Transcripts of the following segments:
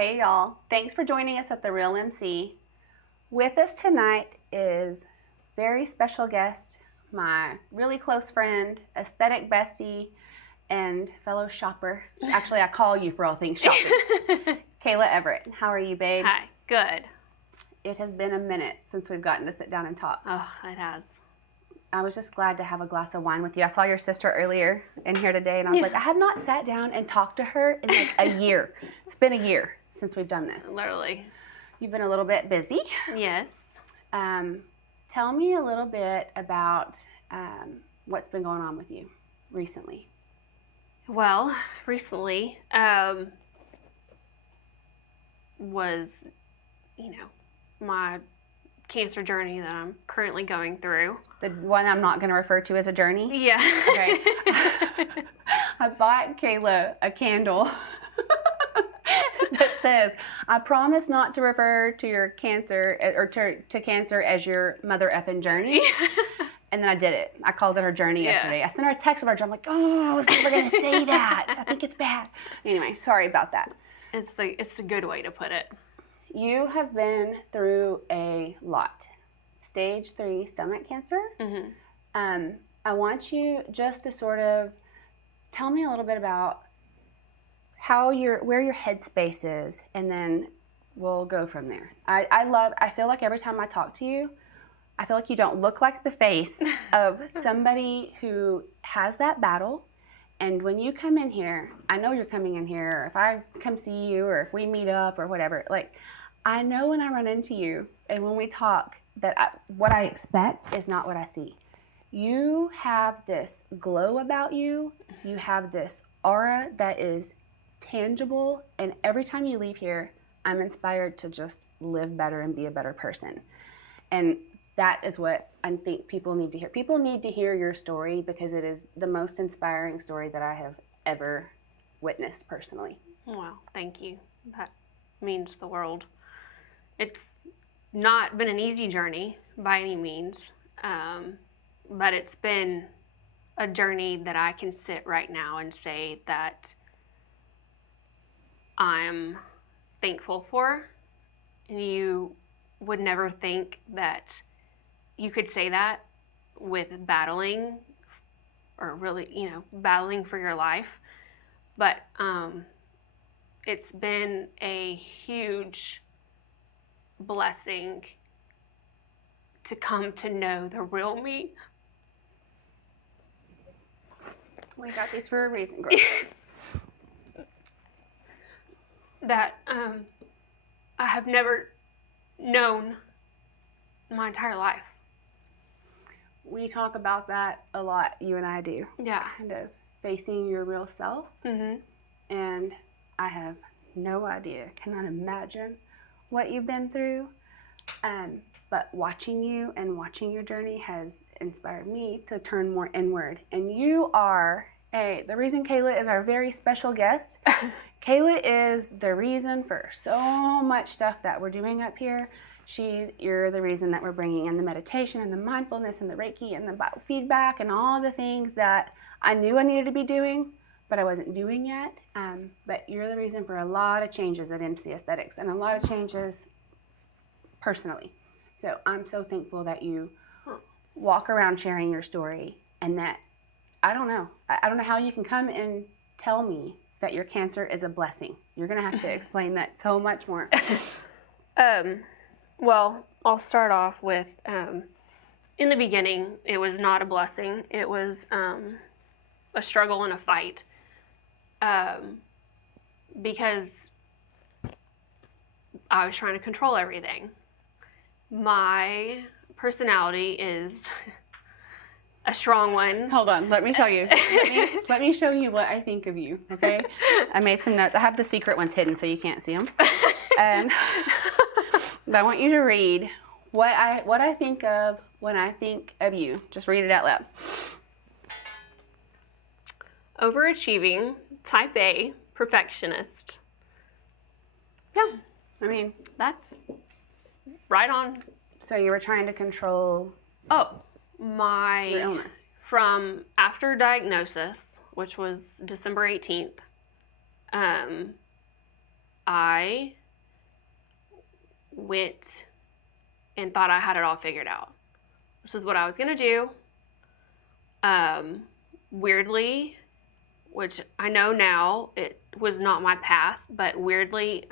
Hey y'all, thanks for joining us at TheRealMC. With us tonight is very special guest, my really close friend, aesthetic bestie, and fellow shopper. Actually, I call you for all things shopping. Kayla Everett. How are you, babe? Hi, good. It has been a minute since we've gotten to sit down and talk. Oh, it has. I was just glad to have a glass of wine with you. I saw your sister earlier in here today, and I was like, I have not sat down and talked to her in like a year. It's been a year since we've done this. Literally. You've been a little bit busy. Yes. Tell me a little bit about what's been going on with you recently. Well, recently was, my cancer journey that I'm currently going through. The one I'm not going to refer to as a journey? Yeah. Okay. I bought Kayla a candle that says, I promise not to refer to your cancer or to cancer as your mother effing journey. And then I did it. I called it her journey yesterday. I sent her a text about her. I'm like, oh, I was never going to say that. I think it's bad. Anyway, sorry about that. It's the good way to put it. You have been through a lot. Stage 3 stomach cancer. Mm-hmm. I want you just to sort of tell me a little bit about where your headspace is, and then we'll go from there. I feel like every time I talk to you, I feel like you don't look like the face of somebody who has that battle. And when you come in here, I know you're coming in here, or if I come see you, or if we meet up or whatever, like, I know when I run into you and when we talk that what I expect is not what I see. You have this glow about you. You have this aura that is tangible. And every time you leave here, I'm inspired to just live better and be a better person. And that is what I think people need to hear. People need to hear your story because it is the most inspiring story that I have ever witnessed personally. Wow, thank you. That means the world. It's not been an easy journey by any means, but it's been a journey that I can sit right now and say that I'm thankful for. And you would never think that you could say that with battling, or really, battling for your life. But it's been a huge blessing to come to know the real me. We got these for a reason, girl. That I have never known my entire life. We talk about that a lot, you and I do. Yeah. Kind of facing your real self. Mm-hmm. And I have no idea, cannot imagine what you've been through. But watching you and watching your journey has inspired me to turn more inward. And you are the reason Kayla is our very special guest. Kayla is the reason for so much stuff that we're doing up here. You're the reason that we're bringing in the meditation and the mindfulness and the Reiki and the biofeedback and all the things that I knew I needed to be doing, but I wasn't doing yet. But you're the reason for a lot of changes at MC Aesthetics and a lot of changes personally. So I'm so thankful that you walk around sharing your story, and that I don't know how you can come and tell me that your cancer is a blessing. You're going to have to explain that so much more. Well, I'll start off with, in the beginning, it was not a blessing. It was a struggle and a fight, because I was trying to control everything. My personality is a strong one. Hold on, let me show you. Let me show you what I think of you, okay? I made some notes. I have the secret ones hidden so you can't see them. But I want you to read what I think of when I think of you. Just read it out loud. Overachieving, type A, perfectionist. Yeah, I mean, That's right on. so you were trying to control your your illness. From after diagnosis, which was December 18th, I went and thought I had it all figured out. This is what I was going to do. Weirdly, which I know now it was not my path, but weirdly,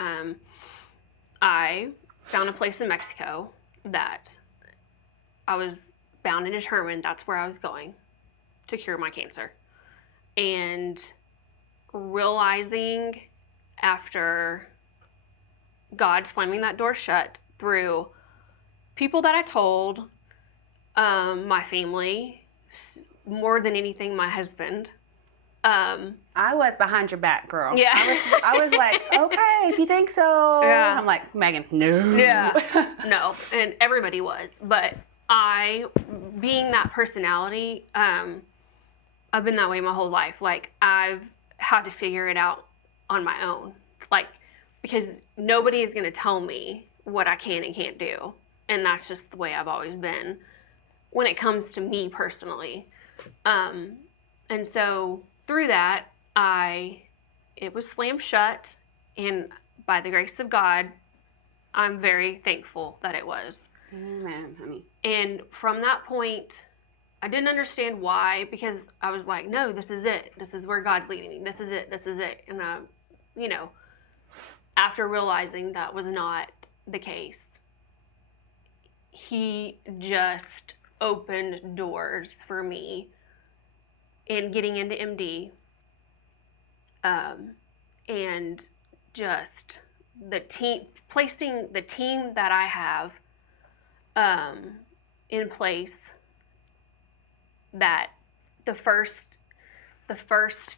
I found a place in Mexico that I was bound and determined that's where I was going to cure my cancer. And realizing after God slamming that door shut through people that I told, my family, more than anything, my husband. I was behind your back, girl. Yeah. I was like, okay, if you think so. Yeah. I'm like, Megan, no. Yeah. No. And everybody was. But I, being that personality, I've been that way my whole life. Like, I've had to figure it out on my own. Like, because nobody is going to tell me what I can and can't do. And that's just the way I've always been when it comes to me personally. And so through that, it was slammed shut. And by the grace of God, I'm very thankful that it was. Amen, honey. And from that point, I didn't understand why, because I was like, no, this is it. This is where God's leading me. This is it. This is it. And, after realizing that was not the case, He just opened doors for me in getting into MD. And just placing the team that I have in place, that the first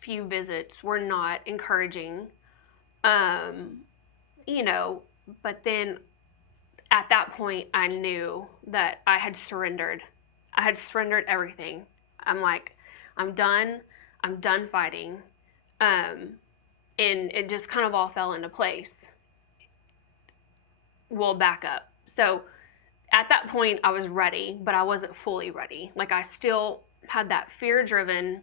few visits were not encouraging, but then at that point I knew that I had surrendered everything. I'm like, I'm done fighting. And it just kind of all fell into place. We'll back up. So at that point I was ready, but I wasn't fully ready. Like, I still had that fear driven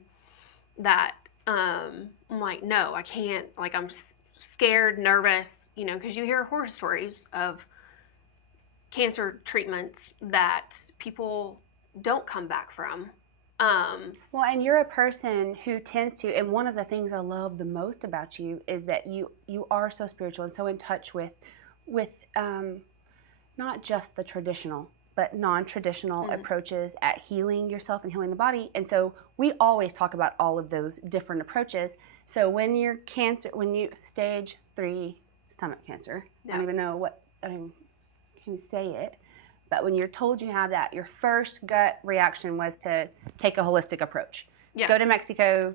that, I'm like, no, I can't. Like, I'm scared, nervous, because you hear horror stories of cancer treatments that people don't come back from. Well, and you're a person who tends to, and one of the things I love the most about you is that you are so spiritual and so in touch with not just the traditional, but non-traditional approaches at healing yourself and healing the body. And so we always talk about all of those different approaches. So when you stage 3 stomach cancer, I don't even know can you say it? But when you're told you have that, your first gut reaction was to take a holistic approach. Yeah. Go to Mexico,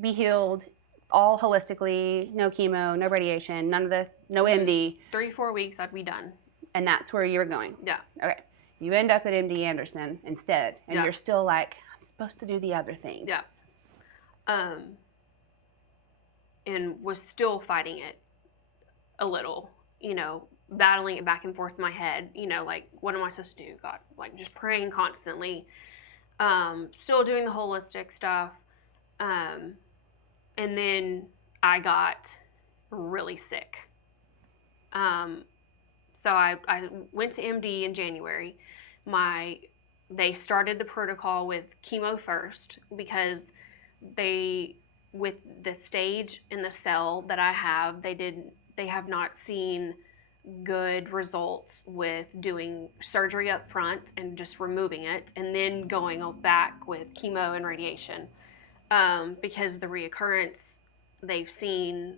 be healed, all holistically, no chemo, no radiation, no MD. 3-4 weeks, I'd be done. And that's where you were going. Yeah. Okay. You end up at MD Anderson instead, and you're still like, I'm supposed to do the other thing. Yeah. And was still fighting it a little, battling it back and forth in my head, like, what am I supposed to do, God? Like, just praying constantly, still doing the holistic stuff. And then I got really sick. So I went to MD in January. They started the protocol with chemo first, because with the stage in the cell that I have, they have not seen good results with doing surgery up front and just removing it and then going back with chemo and radiation, because the reoccurrence they've seen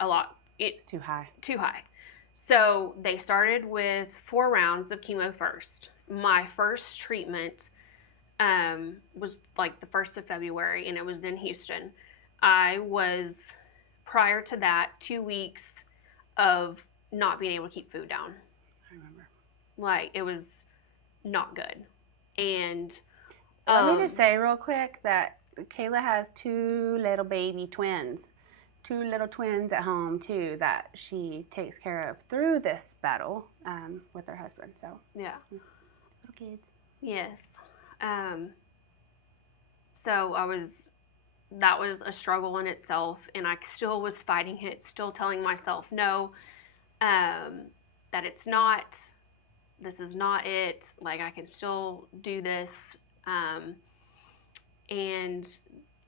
a lot. It's too high. So they started with 4 rounds of chemo first. My first treatment was like the 1st of February, and it was in Houston. I was, prior to that, 2 weeks of not being able to keep food down. I remember. Like, it was not good. And let me just say real quick that Kayla has 2 little baby twins. 2 little twins at home too that she takes care of through this battle with her husband. So yeah, little kids. Yes. So I was that was a struggle in itself, and I still was fighting it, still telling myself no, that it's not, this is not it, like I can still do this. And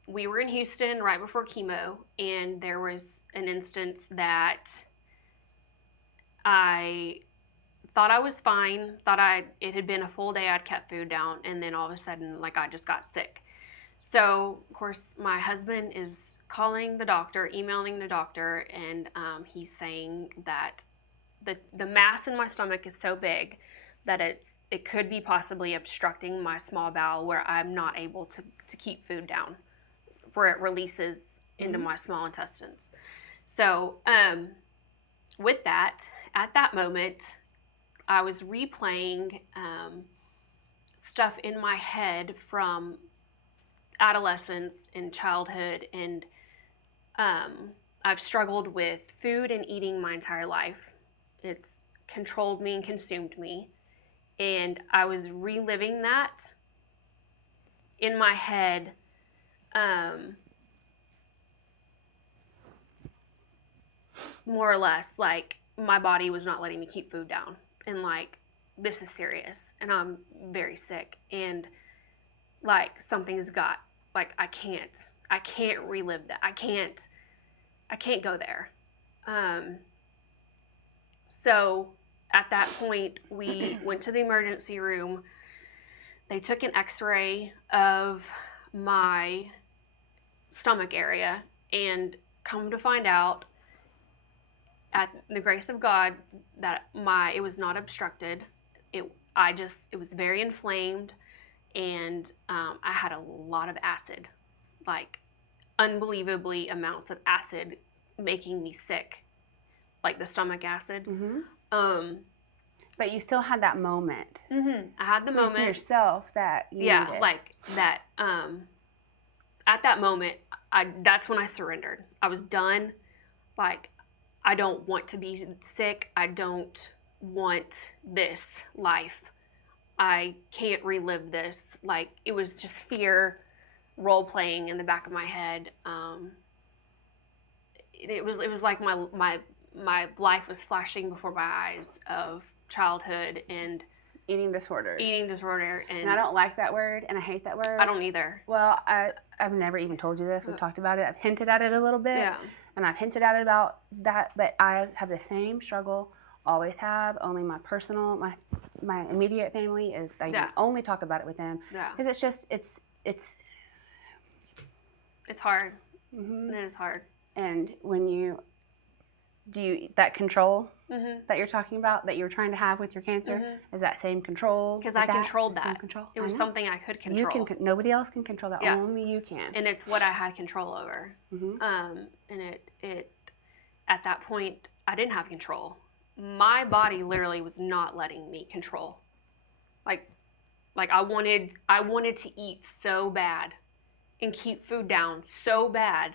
we were in Houston right before chemo, and there was an instance that I thought I was fine, it had been a full day I'd kept food down, and then all of a sudden, like, I just got sick. So, of course, my husband is calling the doctor, emailing the doctor, and he's saying that the mass in my stomach is so big that it could be possibly obstructing my small bowel, where I'm not able to keep food down, where it releases into my small intestines. So, with that, at that moment, I was replaying stuff in my head from adolescence and childhood, and I've struggled with food and eating my entire life. It's controlled me and consumed me, and I was reliving that in my head, more or less, like my body was not letting me keep food down, and like, this is serious, and I'm very sick, and like, something's got, like, I can't relive that. I can't go there. So at that point, we went to the emergency room. They took an x-ray of my stomach area, and come to find out, at the grace of God, that it was not obstructed. It was very inflamed, and I had a lot of acid, like unbelievably amounts of acid, making me sick, like the stomach acid. But you still had that moment. I had the moment yourself that you needed. like that. At that moment, that's when I surrendered. I was done. Like, I don't want to be sick. I don't want this life. I can't relive this. Like, it was just fear role playing in the back of my head. It was like my life was flashing before my eyes of childhood and eating disorder. And I don't like that word, and I hate that word. I don't either. Well, I've never even told you this. We've talked about it. I've hinted at it a little bit. Yeah. And I've hinted at it about that, but I have the same struggle, always have. Only my immediate family is, I can only talk about it with them. Yeah. Because it's just, it's hard. It is hard. And when that control that you're talking about, that you're trying to have with your cancer, is that same control? Because I controlled that. Control? It was something I could control. Nobody else can control that. Yeah. Only you can. And it's what I had control over. And it at that point, I didn't have control. My body literally was not letting me control. Like I wanted to eat so bad and keep food down so bad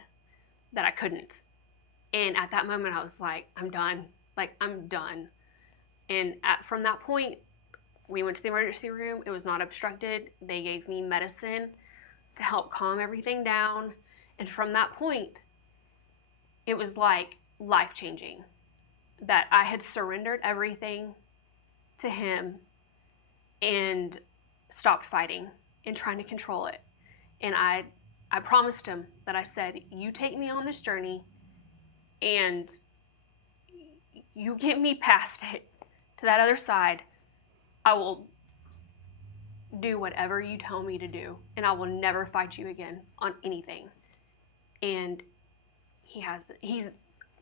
that I couldn't. And at that moment, I was like, I'm done. Like, I'm done. And from that point, we went to the emergency room. It was not obstructed. They gave me medicine to help calm everything down. And from that point, it was like life-changing. That I had surrendered everything to him and stopped fighting and trying to control it. And I promised him that, I said, you take me on this journey and you get me past it to that other side. I will do whatever you tell me to do, and I will never fight you again on anything. And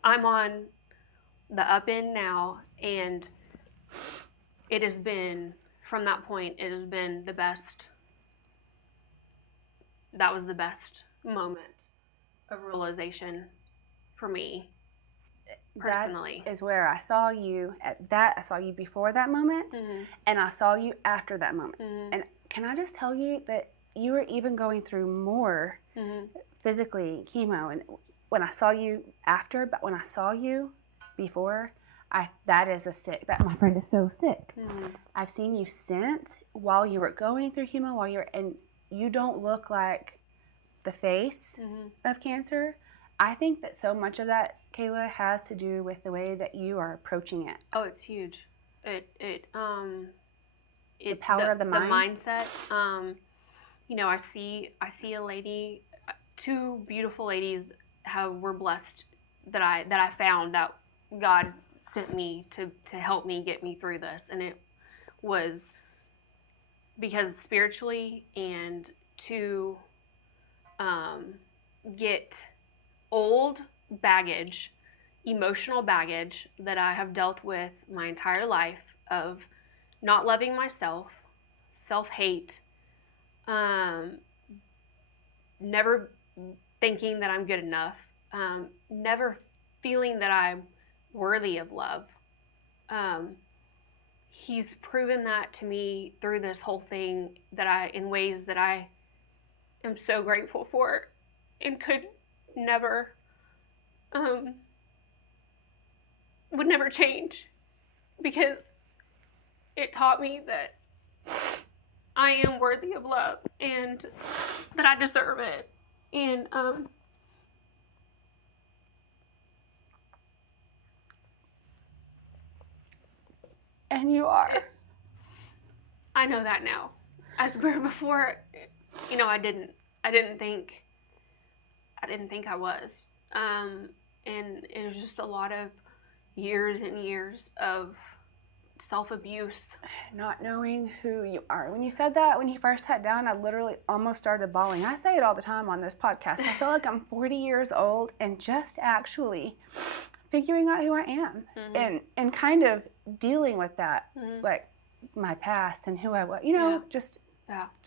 I'm on the up end now, and it has been, from that point, it has been the best. That was the best moment of realization for me personally. That is where I saw you I saw you before that moment, and I saw you after that moment. And can I just tell you that you were even going through more physically, chemo, and when I saw you after, but when I saw you before, that is a sick, that my friend is so sick. I've seen you since, while you were going through chemo, and you don't look like the face of cancer. I think that so much of that, Kayla, has to do with the way that you are approaching it. Oh, it's huge. The power of the mind. The mindset. You know, I see a lady, two beautiful ladies were blessed that I found that God sent me to help me get me through this, and it was because spiritually and to get old baggage, emotional baggage that I have dealt with my entire life of not loving myself, self-hate, never thinking that I'm good enough, never feeling that I'm worthy of love. He's proven that to me through this whole thing in ways that I am so grateful for and could never, would never change, because it taught me that I am worthy of love and that I deserve it. And you are. I know that now. As before, you know, I didn't think I was. And it was just a lot of years and years of self-abuse. Not knowing who you are. When you said that, when you first sat down, I literally almost started bawling. I say it all the time on this podcast. I feel like I'm 40 years old and just actually figuring out who I am and kind of dealing with that, like my past and who I was, you know, just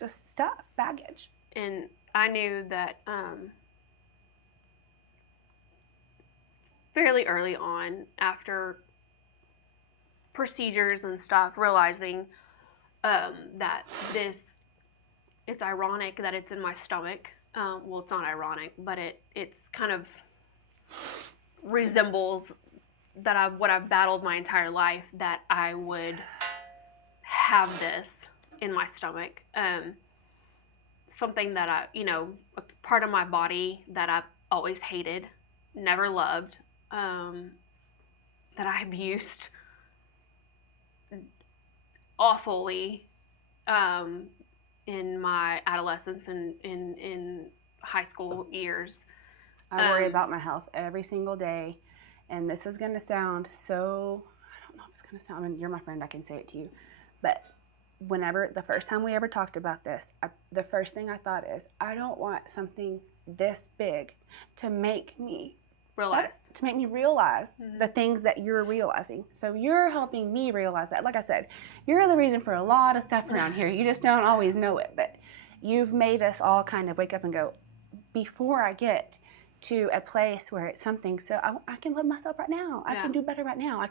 stuff, baggage. And I knew that fairly early on, after procedures and stuff, realizing that it's ironic that it's in my stomach. Well, it's not ironic, but it's kind of resembles what I've battled my entire life, that I would have this in my stomach. Something that a part of my body that I've always hated, never loved, that I abused awfully in my adolescence and in high school years. I worry about my health every single day, and this is going to sound so, I don't know if it's going to sound, I mean, you're my friend, I can say it to you, but the first time we ever talked about this, the first thing I thought is, I don't want something this big to make me realize the things that you're realizing. So you're helping me realize that. Like I said, you're the reason for a lot of stuff around here. You just don't always know it, but you've made us all kind of wake up and go, before I get to a place where it's something, so I can love myself right now. I can do better right now.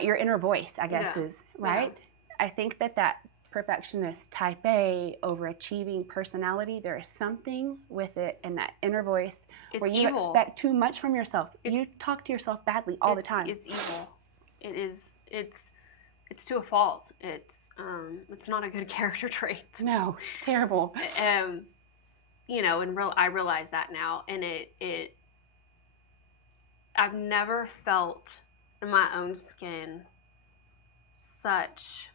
Your inner voice, I guess, is right. Yeah. I think that perfectionist type A, overachieving personality, there is something with it in that inner voice where you expect too much from yourself. You talk to yourself badly all the time. It's evil. It is. It's to a fault. It's not a good character trait. No, it's terrible. You know, I realize that now, and I've never felt in my own skin such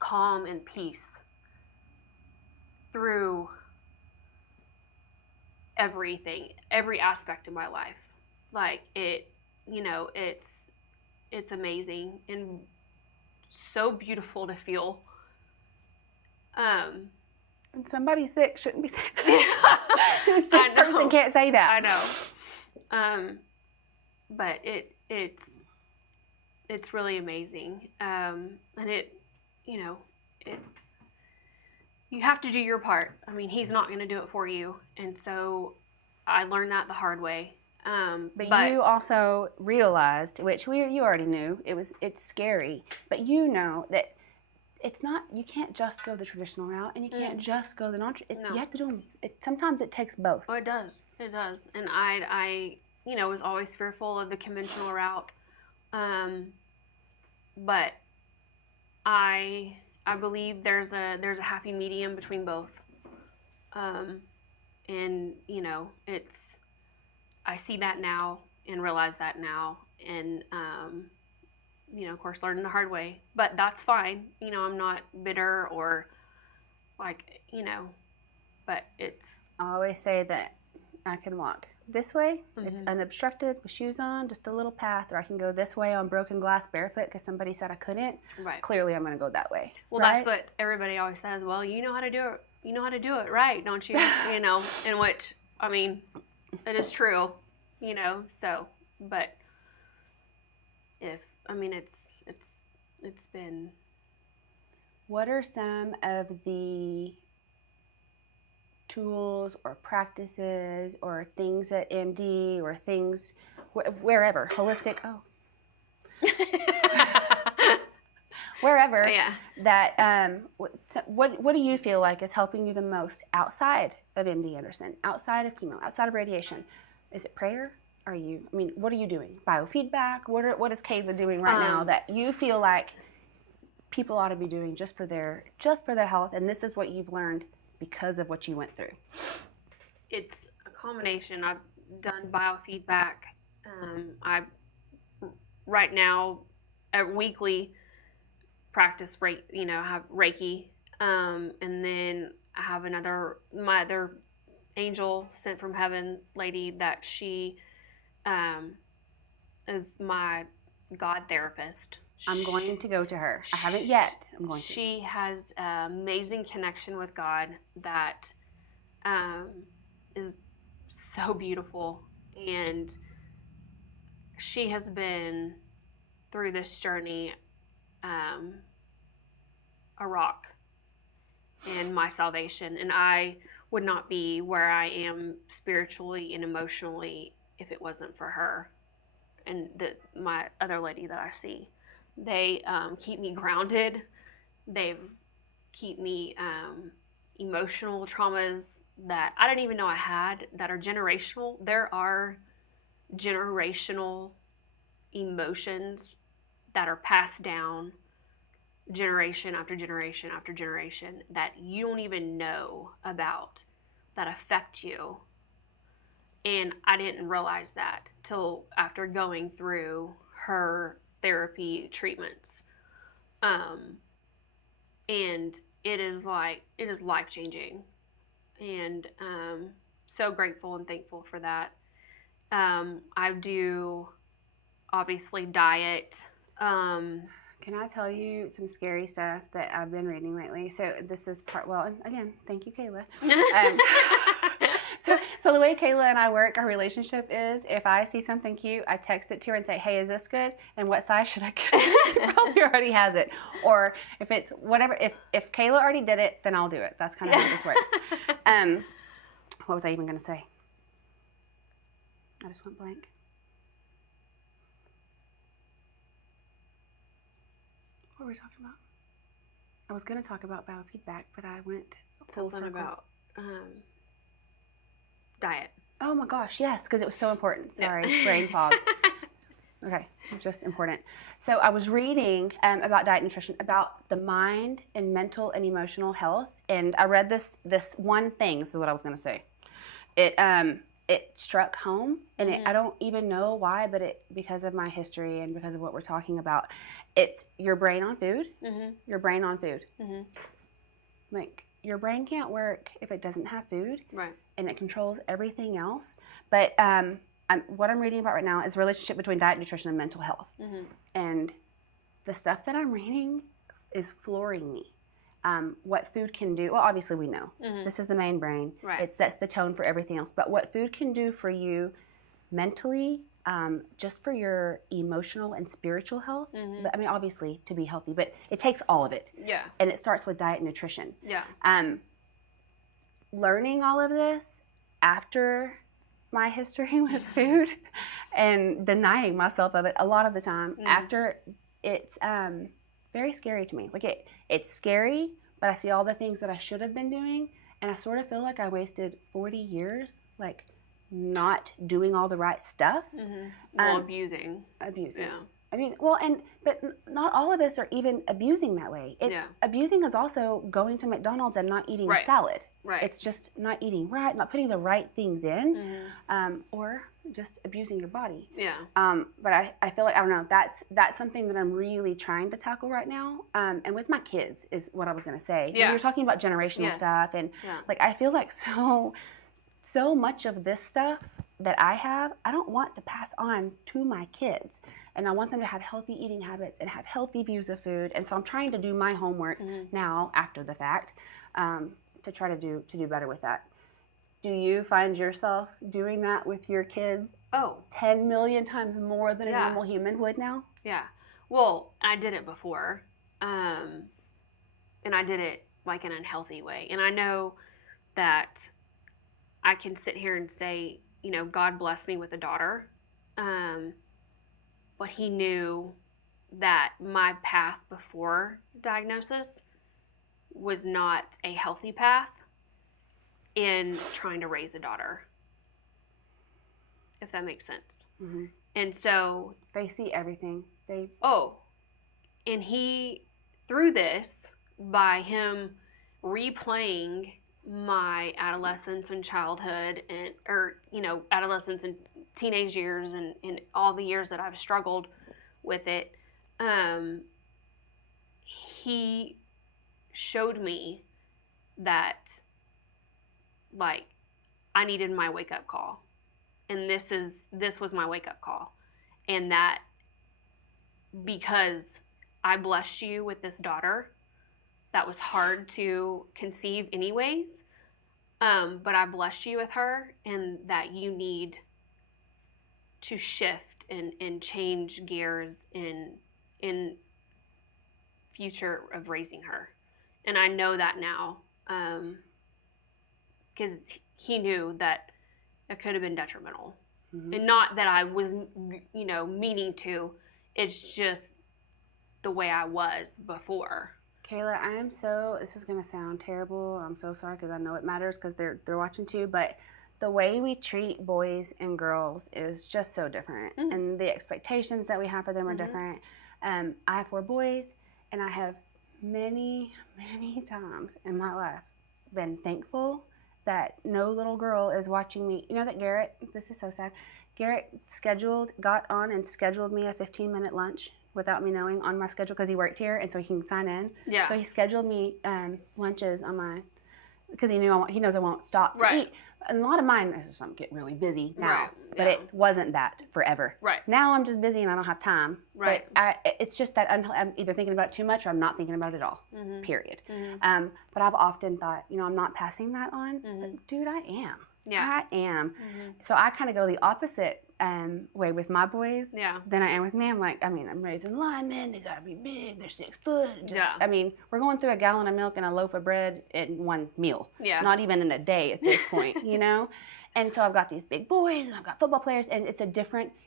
calm and peace through everything, every aspect of my life. Like it's amazing and so beautiful to feel. And somebody sick shouldn't be sick. A sick person can't say that. I know. But it's really amazing. And you have to do your part. I mean, he's not going to do it for you. And so I learned that the hard way. But you also realized, which you already knew, it's scary, but you know that it's not, you can't just go the traditional route, and you can't just go the no. You have to do them. Sometimes it takes both. Oh, it does. It does. And I was always fearful of the conventional route. But I believe there's a happy medium between both. And, I see that now and realize that now. And, of course, learning the hard way. But that's fine. I'm not bitter or but it's. I always say that I can walk this way. Mm-hmm. It's unobstructed with shoes on, just a little path, or I can go this way on broken glass barefoot because somebody said I couldn't. Right. Clearly, I'm going to go that way. Well, right? That's what everybody always says. Well, you know how to do it. You know how to do it, right? Don't you? In which, it is true. So, but it's been. What are some of the tools or practices or things at MD or things wherever, holistic, wherever, that what do you feel like is helping you the most outside of MD Anderson, outside of chemo, outside of radiation? Is it prayer? What are you doing? Biofeedback? What is Kayla doing right now that you feel like people ought to be doing just for their health, and this is what you've learned because of what you went through? It's a combination. I've done biofeedback. I right now weekly practice have Reiki, and then I have my other angel sent from heaven lady that she is my God therapist. I'm going to go to her. I haven't yet. I'm going to. She has an amazing connection with God that is so beautiful. And she has been through this journey a rock in my salvation. And I would not be where I am spiritually and emotionally if it wasn't for her and my other lady that I see. They keep me grounded. They keep me emotional traumas that I didn't even know I had that are generational. There are generational emotions that are passed down generation after generation after generation that you don't even know about that affect you. And I didn't realize that till after going through her therapy treatments. And it is life-changing. And so grateful and thankful for that. I do obviously diet. Can I tell you some scary stuff that I've been reading lately? So this is again, thank you, Kayla. So the way Kayla and I work, our relationship is if I see something cute, I text it to her and say, hey, is this good? And what size should I get? She probably already has it. Or if it's whatever, if Kayla already did it, then I'll do it. That's kind of how this works. What was I even going to say? I just went blank. What were we talking about? I was going to talk about biofeedback, but I went full circle. About diet. Oh my gosh, yes, because it was so important. Sorry, brain fog. Okay, it's just important. So I was reading about diet and nutrition, about the mind and mental and emotional health, and I read this one thing. This is what I was going to say. It struck home, and I don't even know why, but because of my history and because of what we're talking about, it's your brain on food. Mm-hmm. Your brain on food. Mm-hmm. Like your brain can't work if it doesn't have food, right? And it controls everything else. But what I'm reading about right now is the relationship between diet, nutrition, and mental health. Mm-hmm. And the stuff that I'm reading is flooring me. What food can do, well, obviously we know. Mm-hmm. This is the main brain. Right. It sets the tone for everything else. But what food can do for you mentally, just for your emotional and spiritual health, mm-hmm. But, obviously to be healthy, but it takes all of it. Yeah. And it starts with diet and nutrition. Yeah. Learning all of this after my history with food and denying myself of it a lot of the time after, it's very scary to me. Like it's scary, but I see all the things that I should have been doing, and I sort of feel like I wasted 40 years like not doing all the right stuff. Mm-hmm. Well, abusing. Yeah. But not all of us are even abusing that way. Abusing is also going to McDonald's and not eating a salad. Right. It's just not eating right, not putting the right things in, Mm-hmm. or just abusing your body. Yeah. But I feel like, I don't know, that's something that I'm really trying to tackle right now. And with my kids is what I was going to say. Yeah. When you're talking about generational Yes. stuff, and Yeah. like, I feel like so much of this stuff that I have, I don't want to pass on to my kids. And I want them to have healthy eating habits and have healthy views of food. And so I'm trying to do my homework now after the fact, to try to do better with that. Do you find yourself doing that with your kids? Oh. 10 million times more than a Yeah. normal human would now? Yeah. Well, I did it before. And I did it like in an unhealthy way. And I know that I can sit here and say, you know, God blessed me with a daughter. But he knew that my path before diagnosis was not a healthy path in trying to raise a daughter, if that makes sense. Mm-hmm. And so they see everything. And he, through this, by him replaying my adolescence and childhood, and adolescence and teenage years, and all the years that I've struggled with it, he showed me that, like, I needed my wake-up call. And this was my wake-up call. And that because I blessed you with this daughter that was hard to conceive anyways, but I blessed you with her, and that you need to shift and change gears in future of raising her. And I know that now, because he knew that it could have been detrimental. Mm-hmm. And not that I was, meaning to. It's just the way I was before. Kayla, this is going to sound terrible. I'm so sorry, because I know it matters, because they're watching too, but the way we treat boys and girls is just so different. Mm-hmm. And the expectations that we have for them are different. I have 4 boys, and I have many, many times in my life been thankful that no little girl is watching me. You know that Garrett, this is so sad, Garrett got on and scheduled me a 15-minute lunch without me knowing on my schedule, because he worked here, and so he can sign in. Yeah. So he scheduled me lunches on my, because he knows I won't stop to eat. And a lot of mine, I'm getting really busy now, but it wasn't that forever. Right. Now I'm just busy and I don't have time. Right. But it's just that I'm either thinking about it too much, or I'm not thinking about it at all. Mm-hmm. Period. Mm-hmm. But I've often thought, I'm not passing that on. Mm-hmm. But dude, I am. Yeah. I am. Mm-hmm. So I kind of go the opposite way with my boys than I am with me. I'm like, I'm raising linemen. They gotta be big. They're 6 foot. We're going through a gallon of milk and a loaf of bread in one meal. Yeah. Not even in a day at this point, And so I've got these big boys, and I've got football players, and it's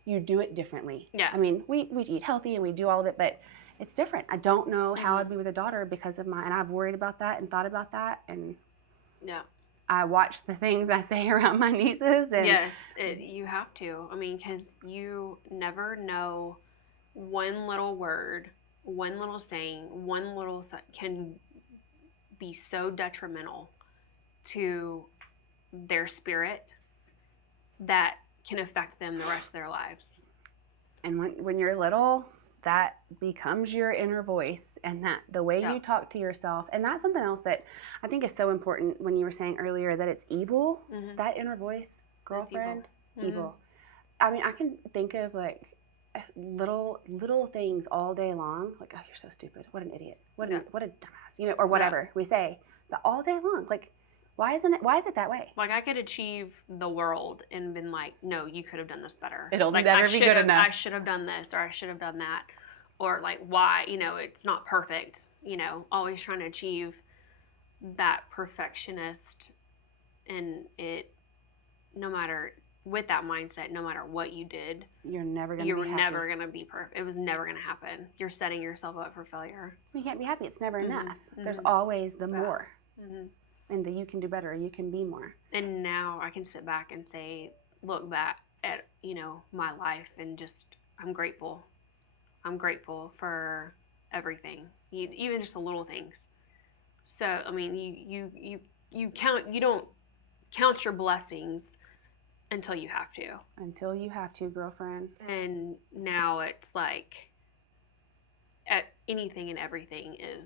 you do it differently. Yeah. We eat healthy and we do all of it, but it's different. I don't know how I'd be with a daughter because of and I've worried about that and thought about that, and I watch the things I say around my nieces. And yes, you have to. Because you never know, one little word, one little saying, one little can be so detrimental to their spirit that can affect them the rest of their lives. And when you're little, that becomes your inner voice, and that the way you talk to yourself. And that's something else that I think is so important when you were saying earlier that it's evil. Mm-hmm. That inner voice, girlfriend, evil. Mm-hmm. I can think of like little things all day long, like, oh, you're so stupid, what an idiot, what a dumbass, or whatever we say, but all day long. Like, why is it that way? Like, I could achieve the world and been like, no, you could have done this better. It'll never be good enough. I should have done this, or I should have done that. Or like, why, it's not perfect, always trying to achieve that perfectionist. And with that mindset, no matter what you did, you're never going to be perfect. It was never going to happen. You're setting yourself up for failure. You can't be happy. It's never enough. Mm-hmm. There's always the more. Mm-hmm. And that you can do better, you can be more. And now I can sit back and look back at, my life, and just, I'm grateful. I'm grateful for everything, even just the little things. So, you you don't count your blessings until you have to. Until you have to, girlfriend. And now it's like anything and everything is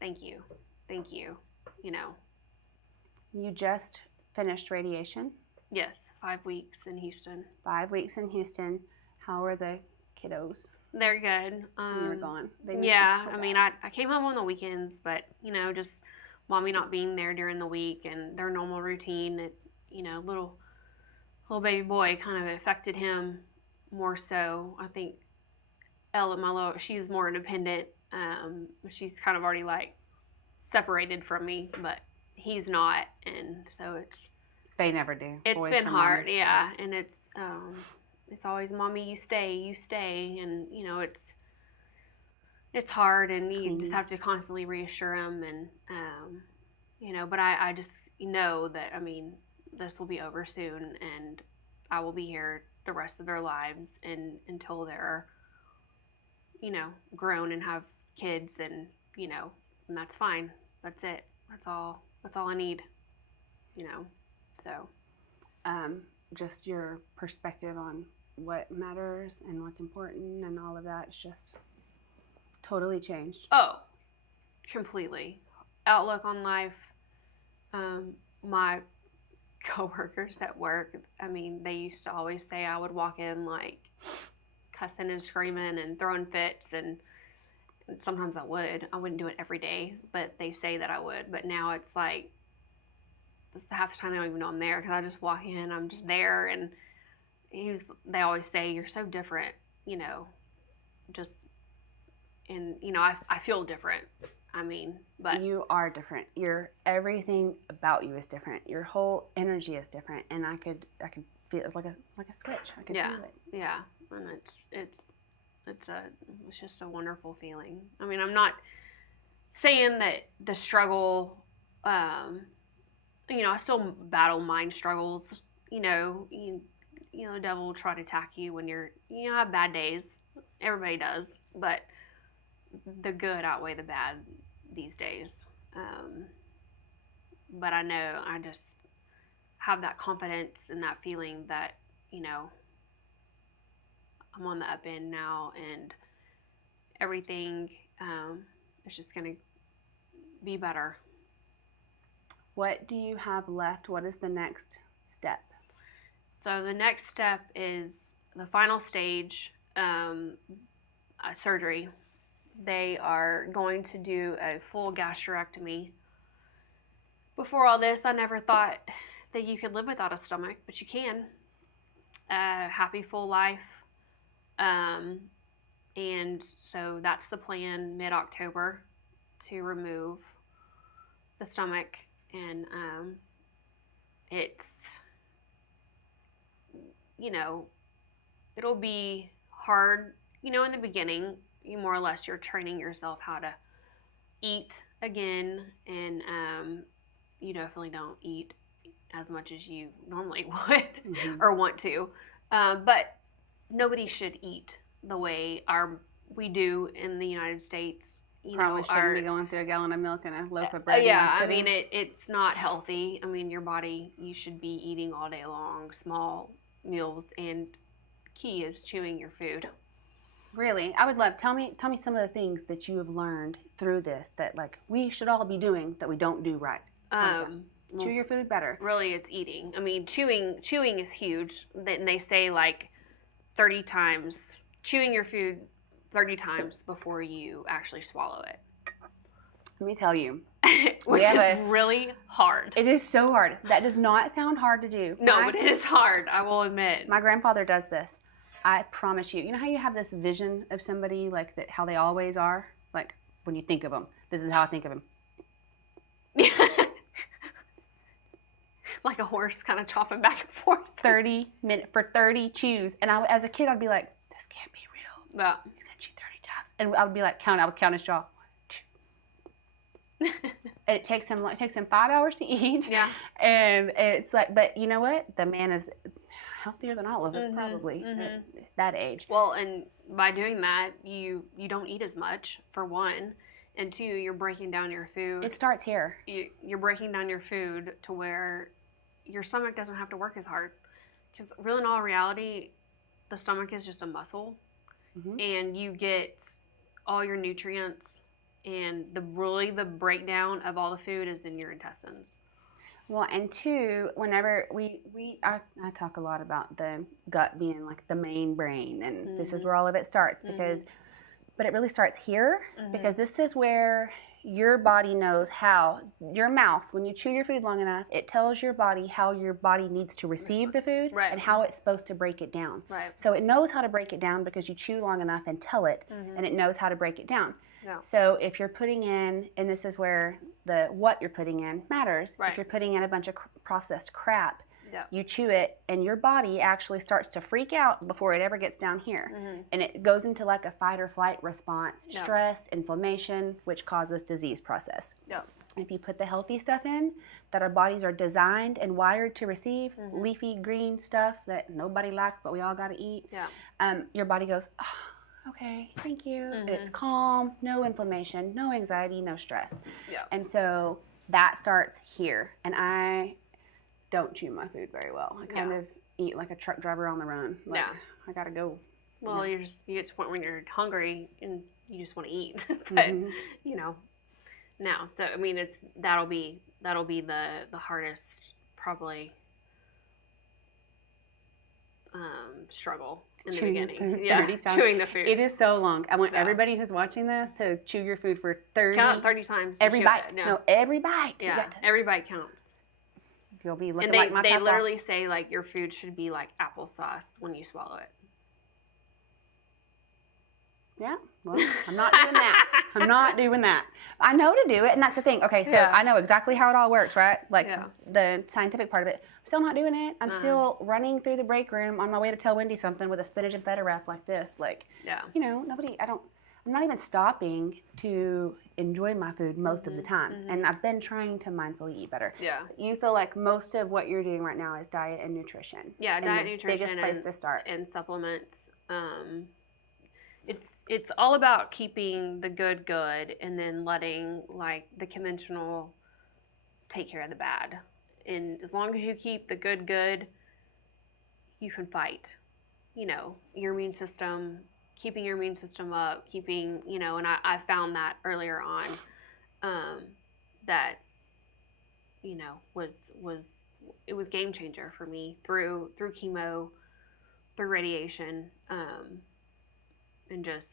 thank you. Thank you. You know. You just finished radiation? Yes, 5 weeks in Houston. 5 weeks in Houston. How are the kiddos? They're good. When you're gone. Yeah, I mean, I came home on the weekends, but, you know, just mommy not being there during the week and their normal routine, it, you know, little baby boy kind of affected him more so. I think Ella, she's more independent. She's kind of already, like, separated from me, but he's not, and so they never do. It's Boys been hard, yeah, and it's always mommy, you stay, and you know it's hard, and you just have to constantly reassure him, and you know, but I just know that, I mean, this will be over soon, and I will be here the rest of their lives, and until they're, you know, grown and have kids, and you know, and that's fine. That's it. That's all I need, you know. So just your perspective on what matters and what's important and all of that is just totally changed. Oh, completely. Outlook on life. My coworkers at work, I mean, they used to always say I would walk in like cussing and screaming and throwing fits, and sometimes I wouldn't do it every day, but they say that I would. But now it's like, half the time they don't even know I'm there, because I just walk in, I'm just there, and they always say, you're so different, you know, just, and, you know, I feel different. I mean, but you are different. Everything about you is different. Your whole energy is different, and I could feel it like a switch. I could feel it. Yeah, and it's just a wonderful feeling. I mean, I'm not saying that the struggle, you know, I still battle mind struggles. You know, the devil will try to attack you when you have bad days. Everybody does, but the good outweigh the bad these days. But I know I just have that confidence and that feeling that, you know, I'm on the up end now, and everything is just going to be better. What do you have left? What is the next step? So the next step is the final stage, surgery. They are going to do a full gastrectomy. Before all this, I never thought that you could live without a stomach, but you can. Happy, full life. And so that's the plan, mid-October, to remove the stomach. And it's, you know, it'll be hard, you know, in the beginning. You more or less, you're training yourself how to eat again, and you definitely don't eat as much as you normally would or want to. But nobody should eat the way we do in the United States. Probably shouldn't be going through a gallon of milk and a loaf of bread. Yeah, I mean, it's not healthy. I mean, your body, you should be eating all day long, small meals, and key is chewing your food. Really? I would love, tell me some of the things that you have learned through this that, like, we should all be doing that we don't do right. Chew your food better. Really, it's eating. I mean, chewing is huge. And they say, like, 30 times, chewing your food 30 times before you actually swallow it. Let me tell you. Which is really hard. It is so hard. That does not sound hard to do. No, but it is hard, I will admit. My grandfather does this. I promise you. You know how you have this vision of somebody, like, that, how they always are? Like, when you think of them. This is how I think of him. Like a horse kind of chopping back and forth. 30 minutes for 30 chews. And as a kid, I'd be like, this can't be real. Yeah. He's going to chew 30 times. And I would be like, I would count his jaw. And it takes him 5 hours to eat. Yeah. And it's like, but you know what? The man is healthier than all of us, probably, at that age. Well, and by doing that, you don't eat as much, for one. And 2, you're breaking down your food. It starts here. You're breaking down your food to where your stomach doesn't have to work as hard. Because really, in all reality, the stomach is just a muscle. Mm-hmm. And you get all your nutrients, and the breakdown of all the food is in your intestines. Well, and 2, whenever I talk a lot about the gut being like the main brain, and mm-hmm. this is where all of it starts, because, mm-hmm. but it really starts here, mm-hmm. because this is where your body knows how, your mouth, when you chew your food long enough, it tells your body how your body needs to receive the food, right. and how it's supposed to break it down. Right. So it knows how to break it down because you chew long enough and tell it, mm-hmm. and it knows how to break it down. Yeah. So if you're putting in, and this is where what you're putting in matters, right. if you're putting in a bunch of processed crap, yeah. you chew it, and your body actually starts to freak out before it ever gets down here. Mm-hmm. And it goes into like a fight or flight response, yeah. stress, inflammation, which causes disease process. Yeah. If you put the healthy stuff in that our bodies are designed and wired to receive, mm-hmm. leafy green stuff that nobody likes but we all got to eat, yeah. Your body goes, oh, okay, thank you. Mm-hmm. And it's calm, no inflammation, no anxiety, no stress. Yeah. And so that starts here. And I don't chew my food very well. I kind of eat like a truck driver on the run. Like, I gotta go. Well, you get to a point when you're hungry and you just want to eat. But mm-hmm. No. So I mean, that'll be the hardest probably struggle in the beginning. Chewing the food. It is so long. I want everybody who's watching this to chew your food for 30 times. Every bite. No, every bite. Yeah, every bite counts. You'll be looking like my they literally say like your food should be like applesauce when you swallow it. Yeah, well, I'm not doing that. I know to do it, and that's the thing. Okay, so I know exactly how it all works, right? Like the scientific part of it. I'm still not doing it. I'm still running through the break room on my way to tell Wendy something with a spinach and feta wrap like this. Like, I'm not even stopping to enjoy my food most mm-hmm, of the time. Mm-hmm. And I've been trying to mindfully eat better. Yeah. You feel like most of what you're doing right now is diet and nutrition. Yeah, diet, nutrition, biggest place to start. And supplements. It's all about keeping the good, and then letting like the conventional take care of the bad. And as long as you keep the good, you can fight. Your immune system, keeping your immune system up, and I found that earlier on, that was game changer for me through chemo, through radiation. And just,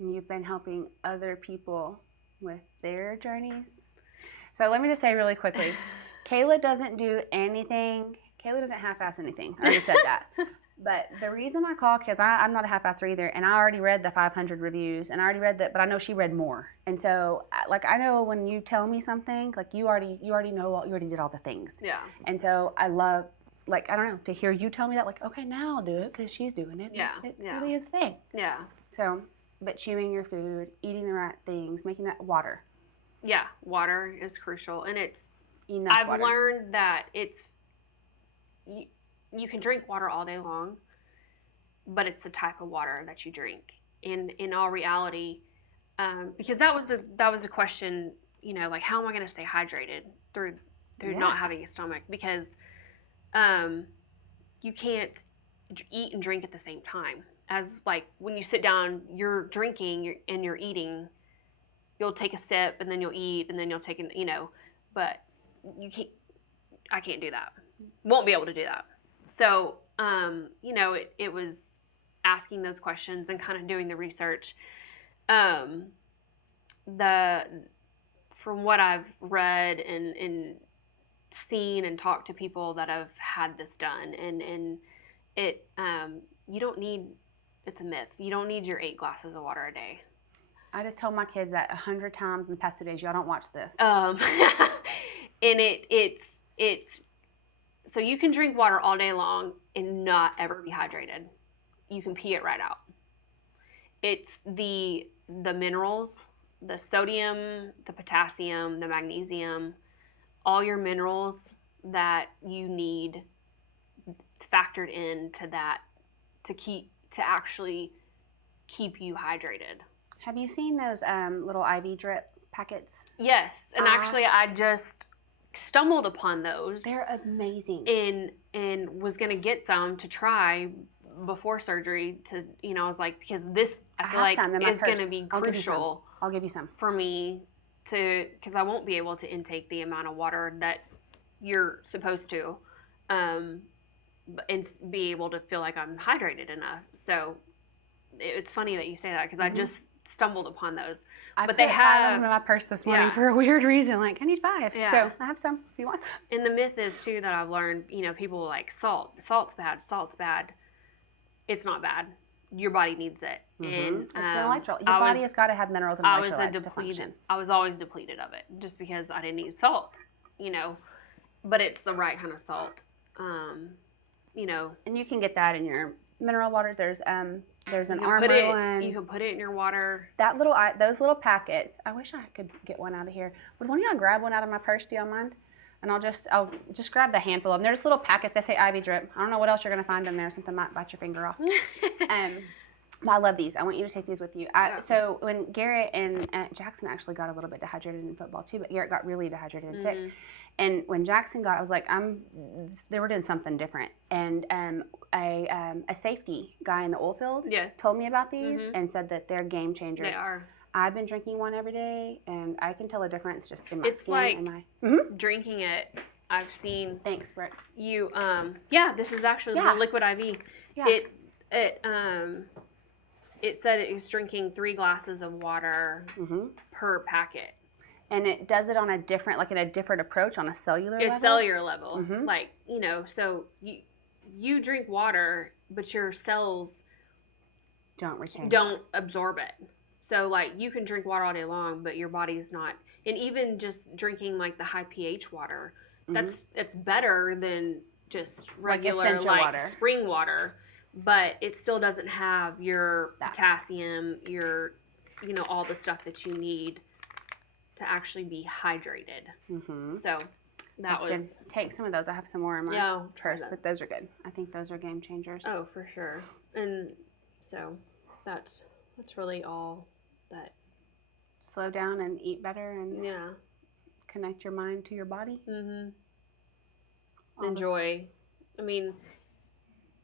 You've been helping other people with their journeys. So let me just say really quickly, Kayla doesn't do anything. Kayla doesn't half-ass anything. I already said that. But the reason I call, because I'm not a half-asser either, and I already read the 500 reviews, and I already read that, but I know she read more. And so, like, I know when you tell me something, like, you already know, you already did all the things. Yeah. And so I love, like, I don't know, to hear you tell me that, like, okay, now I'll do it because she's doing it. Yeah. It really is a thing. Yeah. So, but chewing your food, eating the right things, making that water. Yeah, water is crucial. And I've learned that you can drink water all day long, but it's the type of water that you drink. In all reality, because that was a question, like, how am I going to stay hydrated through not having a stomach? Because you can't eat and drink at the same time. As like when you sit down, you're drinking and you're eating. You'll take a sip and then you'll eat and then you'll take but you can't. I can't do that. Won't be able to do that. So it was asking those questions and kind of doing the research. From what I've read and seen and talked to people that have had this done, and it you don't need, it's a myth, you don't need your 8 glasses of water a day. I just told my kids that 100 times in the past 2 days. Y'all don't watch this. And it's so you can drink water all day long and not ever be hydrated. You can pee it right out. It's the minerals, the sodium, the potassium, the magnesium, all your minerals that you need factored into that to actually keep you hydrated. Have you seen those little IV drip packets? Yes, and actually I just stumbled upon those. They're amazing. And was gonna get some to try before surgery to, I was like, because this I feel like is gonna be crucial. I'll give you some for me because I won't be able to intake the amount of water that you're supposed to, and be able to feel like I'm hydrated enough. So it's funny that you say that because I just stumbled upon those. But they have 5 of them in my purse this morning for a weird reason. Like, I need 5. Yeah. So I have some if you want some. And the myth is, too, that I've learned, people like salt. Salt's bad. Salt's bad. It's not bad. Your body needs it. And it's an electrolyte. Your body has got to have minerals and electrolytes to function. I was always depleted of it just because I didn't eat salt, But it's the right kind of salt, And you can get that in your mineral water. There's an Armour one. You can put it in your water. Those little packets. I wish I could get one out of here. Would one of y'all grab one out of my purse? Do y'all mind? And I'll just grab the handful of them. They're just little packets. They say IV drip. I don't know what else you're gonna find in there. Something might bite your finger off. I love these. I want you to take these with you. So when Garrett and Jackson actually got a little bit dehydrated in football too, but Garrett got really dehydrated and sick. And when Jackson got, I was like, they were doing something different. And a safety guy in the oil field told me about these and said that they're game changers. They are. I've been drinking one every day, and I can tell a difference just in my skin. It's like and my drinking it. I've seen. Thanks, Brett. You this is actually the liquid IV. Yeah. It said it was drinking 3 glasses of water per packet. And it does it on a different approach on a cellular level? A cellular level. Like, so you drink water, but your cells don't absorb it. So, like, you can drink water all day long, but your body's not. And even just drinking, like, the high pH water, it's better than just regular, water. Spring water. But it still doesn't have your potassium, your, all the stuff that you need to actually be hydrated. So that's good. Take some of those. I have some more in my purse, but those are good. I think those are game changers. Oh, for sure. And so that's really all that. Slow down and eat better and connect your mind to your body. Enjoy. I mean,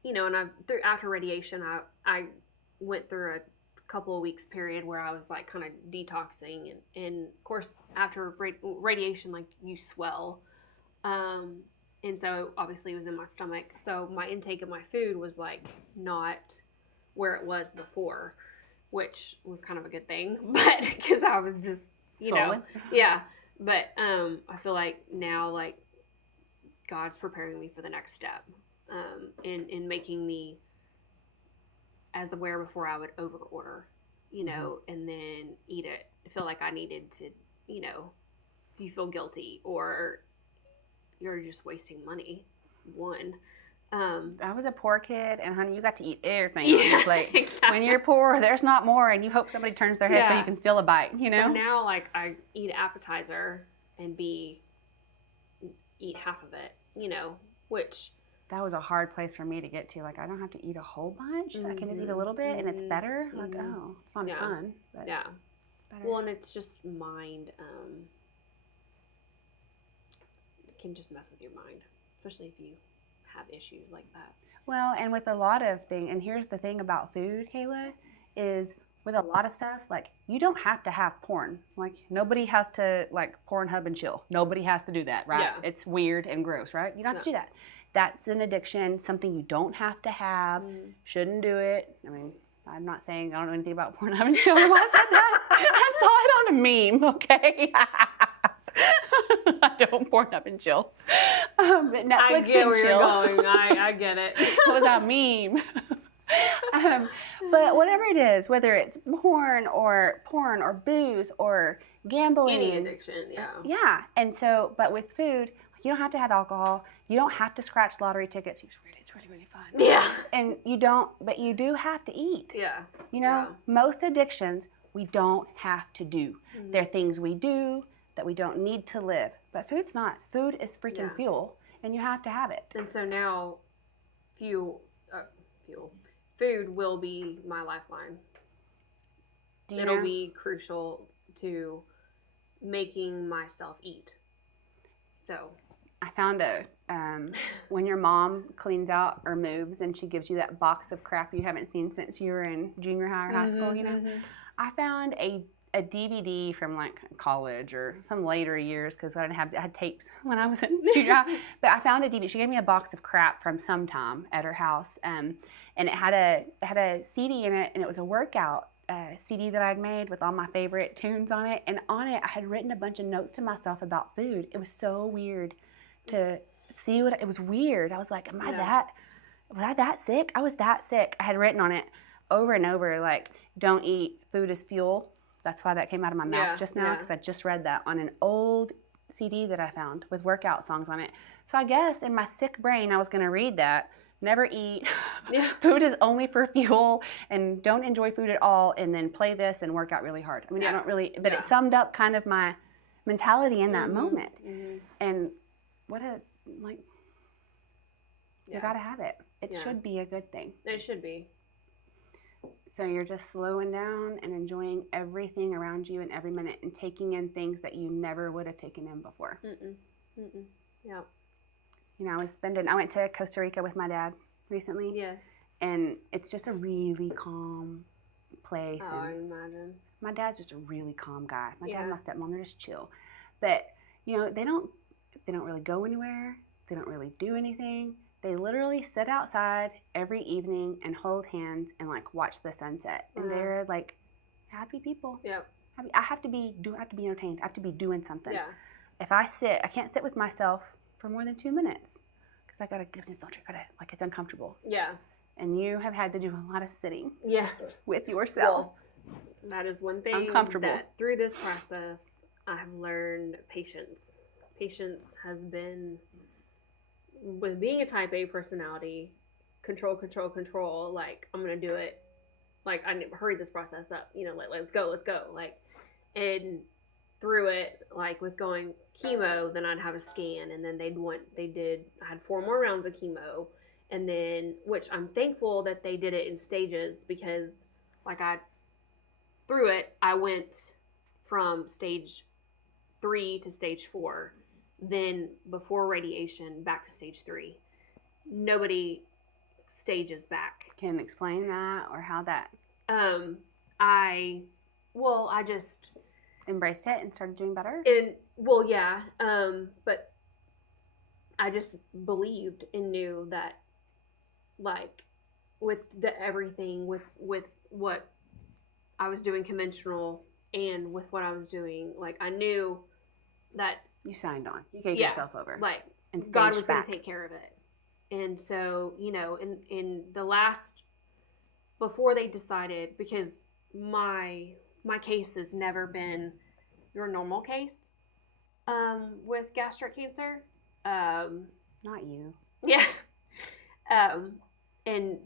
and after radiation, I went through a couple of weeks period where I was like kind of detoxing, and of course after radiation, like, you swell, and so obviously it was in my stomach, so my intake of my food was like not where it was before, which was kind of a good thing, but because I was just but I feel like now, like, God's preparing me for the next step, in making me as aware before I would over order, and then eat it. I feel like I needed to, you feel guilty or you're just wasting money. I was a poor kid, and honey, you got to eat everything on your plate. Exactly. When you're poor, there's not more, and you hope somebody turns their head so you can steal a bite, So now, like, I eat appetizer and eat half of it, which... That was a hard place for me to get to. Like, I don't have to eat a whole bunch. I can just eat a little bit, and it's better. Like, oh, it's not fun. But yeah. Better. Well, and it's just mind. It can just mess with your mind, especially if you have issues like that. Well, and with a lot of things, and here's the thing about food, Kayla, is with a lot of stuff, like, you don't have to have porn. Like, nobody has to, like, Pornhub and chill. Nobody has to do that, right? Yeah. It's weird and gross, right? You don't have to do that. That's an addiction, something you don't have to have, shouldn't do it. I mean, I'm not saying I don't know anything about Pornhub and chill. I said that. I saw it on a meme, okay? I don't Pornhub and chill. But Netflix I get and where chill. you're going. I get it. It was a meme. But whatever it is, whether it's porn or booze or gambling. Any addiction, Yeah. And so, but with food, you don't have to have alcohol. You don't have to scratch lottery tickets. It's really, really fun. Yeah. And but you do have to eat. Yeah. Most addictions we don't have to do. They're things we do that we don't need to live. But food's not. Food is freaking fuel, and you have to have it. And so now, food will be my lifeline. it'll be crucial to making myself eat. So I found when your mom cleans out or moves and she gives you that box of crap you haven't seen since you were in junior high or high school, I found a DVD from like college or some later years because I had tapes when I was in junior high. But I found a DVD. She gave me a box of crap from some time at her house, and it had a CD in it, and it was a workout CD that I'd made with all my favorite tunes on it. And on it, I had written a bunch of notes to myself about food. It was so weird to see what it was weird. I was like, was I that sick? I was that sick. I had written on it over and over, like, don't eat, food is fuel. That's why that came out of my mouth just now, because I just read that on an old CD that I found with workout songs on it. So I guess in my sick brain, I was going to read that. Never eat. Food is only for fuel, and don't enjoy food at all, and then play this and work out really hard. I mean, I don't really, but it summed up kind of my mentality in that moment. And what a, like, you got to have it. It should be a good thing. It should be. So you're just slowing down and enjoying everything around you in every minute and taking in things that you never would have taken in before. Yeah. You know, I went to Costa Rica with my dad recently. Yeah. And it's just a really calm place. Oh, I imagine. My dad's just a really calm guy. My dad and my stepmom, they're just chill. But, you know, they don't really go anywhere. They don't really do anything. They literally sit outside every evening and hold hands and like watch the sunset. And they're like happy people. Yep. I have to be entertained. I have to be doing something. Yeah. If I can't sit with myself for more than 2 minutes because I gotta give this filter. Like it's uncomfortable. Yeah. And you have had to do a lot of sitting. Yes. With yourself. Well, that is one thing uncomfortable. That through this process I have learned patience. Patience has been, with being a type A personality, control, like, I'm going to do it. Like, I hurry this process up, you know, like, let's go. Like, and through it, like, with going chemo, then I'd have a scan, and then I had 4 more rounds of chemo, and then, which I'm thankful that they did it in stages, because, like, through it, I went from stage 3 to stage 4. Then before radiation, back to stage 3. Nobody stages back. Can you explain that or how that? I just embraced it and started doing better. But I just believed and knew that, like, with everything with what I was doing conventional and with what I was doing, like, I knew that. You signed on. You gave yourself over. Like, and God was going to take care of it. And so, you know, in the last, before they decided, because my case has never been your normal case with gastric cancer. Not you. Yeah. And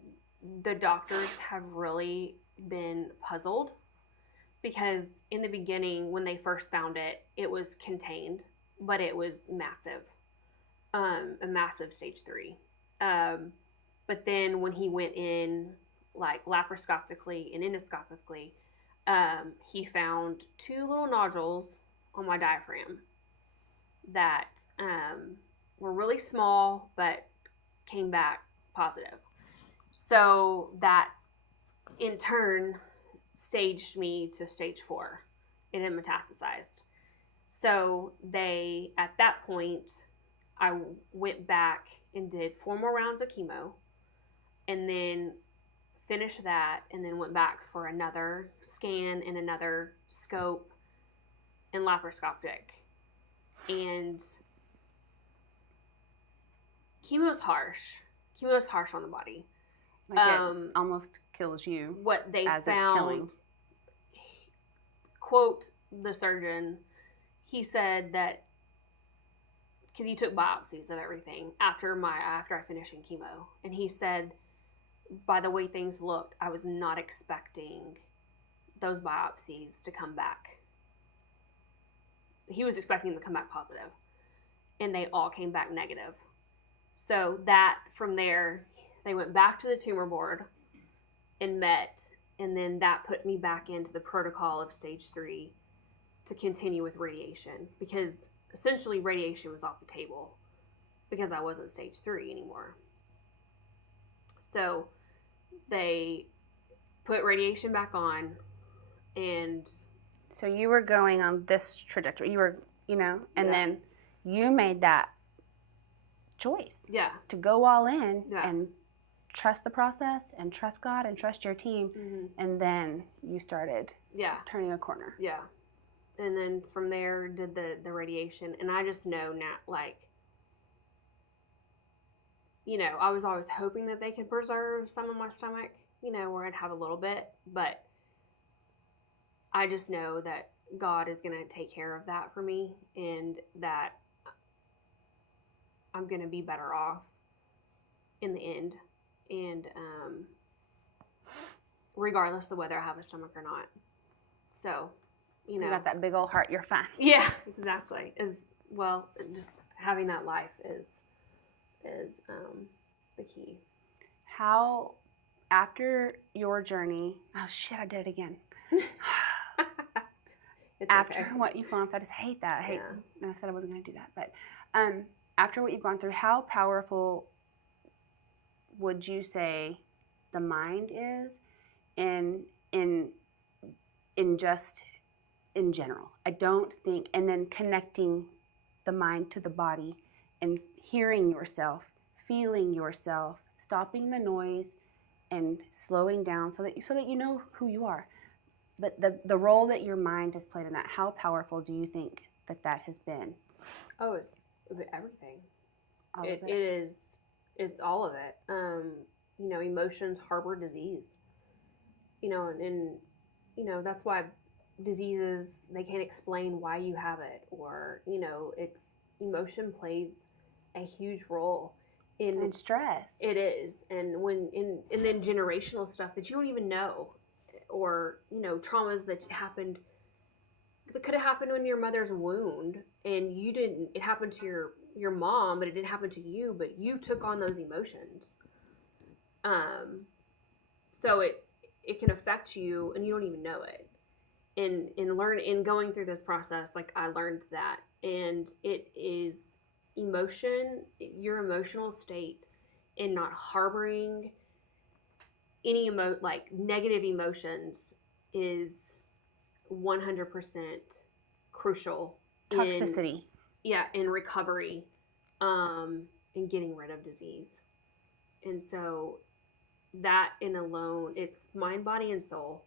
the doctors have really been puzzled, because in the beginning, when they first found it, it was contained. But it was massive, a massive stage 3. But then when he went in, like, laparoscopically and endoscopically, he found 2 little nodules on my diaphragm that were really small, but came back positive. So that, in turn, staged me to stage 4. It had metastasized. So at that point, I went back and did 4 more rounds of chemo, and then finished that, and then went back for another scan and another scope and laparoscopic. And chemo's harsh. Chemo's harsh on the body. Like it almost kills you. What they as found, it's killing. Quote the surgeon, he said that, because he took biopsies of everything after I finished in chemo, and he said, by the way things looked, I was not expecting those biopsies to come back. He was expecting them to come back positive, and they all came back negative. So that, from there, they went back to the tumor board and met, And then that put me back into the protocol of stage 3 to continue with radiation, because essentially radiation was off the table because I wasn't stage 3 anymore. So they put radiation back on, and so you were going on this trajectory. You were, and Yeah. then you made that choice. Yeah. To go all in Yeah. and trust the process and trust God and trust your team. Mm-hmm. And then you started turning a corner. Yeah. And then from there did the radiation. And I just know now, like, I was always hoping that they could preserve some of my stomach, where I'd have a little bit. But I just know that God is going to take care of that for me, and that I'm going to be better off in the end. And regardless of whether I have a stomach or not. So, You got that big old heart, you're fine. Yeah, exactly. Just having that life is the key. How, after your journey, oh shit, I did it again. After what you've gone through, I just hate that. I said I wasn't going to do that. But after what you've gone through, how powerful would you say the mind is in just in general? I don't think, and then connecting the mind to the body and hearing yourself, feeling yourself, stopping the noise and slowing down so that you know who you are. But the role that your mind has played in that, how powerful do you think that has been? Oh, it's everything. It is. It's all of it. Emotions harbor disease. And that's why diseases, they can't explain why you have it, or emotion plays a huge role in stress. It is, and and then generational stuff that you don't even know, or traumas that happened, that could have happened in your mother's wound, and you didn't. It happened to your mom, but it didn't happen to you. But you took on those emotions. So it can affect you, and you don't even know it. In going through this process, like, I learned that, and it is emotion, your emotional state, and not harboring any negative emotions is 100% crucial. Toxicity. In recovery, and getting rid of disease. And so that in alone, it's mind, body, and soul.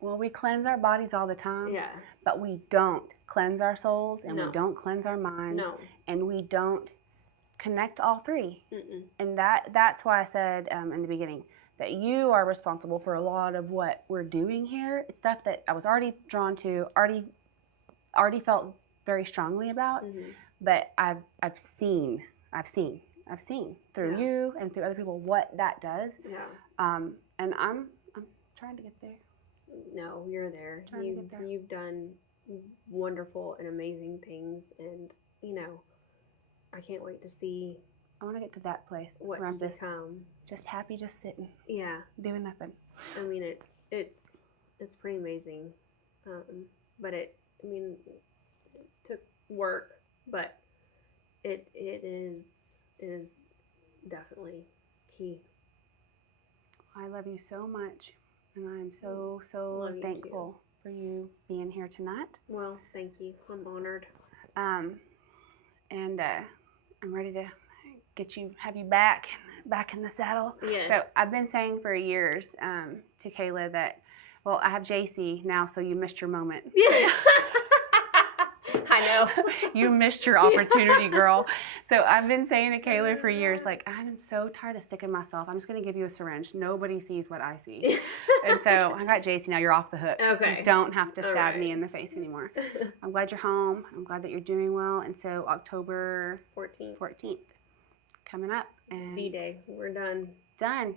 Well, we cleanse our bodies all the time. Yeah. But we don't cleanse our souls, and we don't cleanse our minds. No. And we don't connect all three. Mm-mm. And that's why I said in the beginning that you are responsible for a lot of what we're doing here. It's stuff that I was already drawn to, already felt very strongly about. Mm-hmm. But I've seen through you and through other people what that does. Yeah. And I'm trying to get there. No, you're there. You've done wonderful and amazing things, and I can't wait to see. I want to get to that place where I'm just happy, just sitting. Yeah, doing nothing. I mean, it's pretty amazing, but it took work, but it is definitely key. I love you so much, and I'm so thankful for you being here tonight. Well, thank you. I'm honored. And I'm ready to have you back in the saddle. Yes. So I've been saying for years to Kayla that, well, I have JC now, so you missed your moment. Yeah. I know. You missed your opportunity, girl. So I've been saying to Kayla for years, like, I'm so tired of sticking myself. I'm just going to give you a syringe. Nobody sees what I see. And so I got JC now. You're off the hook. Okay. You don't have to stab me in the face anymore. I'm glad you're home. I'm glad that you're doing well. And so October 14th coming up. And D-Day. We're done. Done.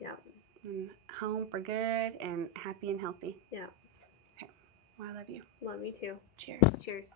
Yeah. And home for good and happy and healthy. Yeah. Okay. Well, I love you. Love you too. Cheers. Cheers.